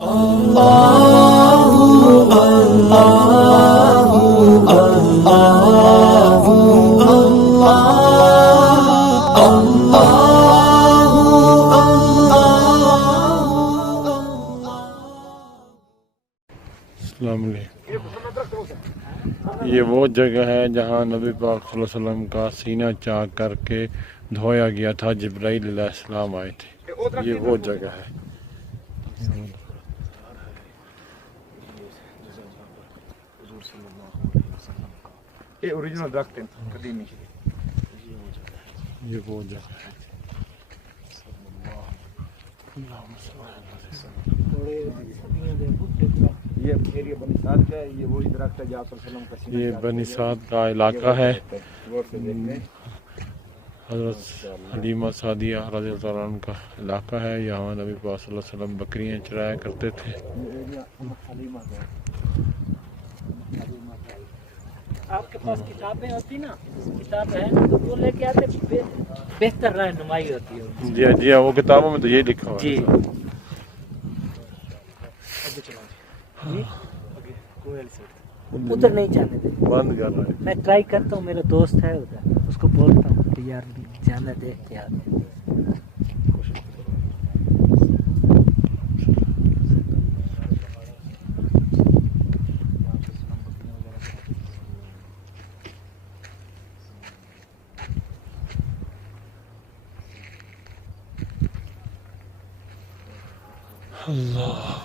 السلام علیکم۔ یہ وہ جگہ ہے جہاں نبی پاک صلی اللہ علیہ وسلم کا سینہ چاک کر کے دھویا گیا تھا، جبرائیل علیہ السلام آئے تھے۔ یہ وہ جگہ ہے۔ یہ اوریجنل درخت ہے قدیمی۔ یہ وہ جگہ ہے۔ یہ ایریا بنی سعد کا ہے، یہ وہی درخت ہے جہاں صلی اللہ علیہ وسلم کا سینہ یہ چاک بنی کیا سعد کا علاقہ ہے۔ غور سے دیکھیں۔ حضرت حلیمہ سعدیہ رضی اللہ عنہ کا علاقہ ہے۔ یہاں نبی پاک صلی اللہ علیہ وسلم بکریاں چرایا کرتے تھے۔ آپ کے پاس کتابیں ہوتی نا، کتاب ہے تو وہ لے کے آتے، بہتر رہنمائی ہوتی ہے۔ جی ہاں، وہ کتابوں میں تو یہ لکھا ہوا ہے۔ جی ادھر نہیں جانے دیں، بند کر رہا ہے۔ میں ٹرائی کرتا ہوں، میرا دوست ہے ادھر، اس کو بولتا ہوں کہ یار جانے دے کیا اللہ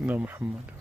نہ محمد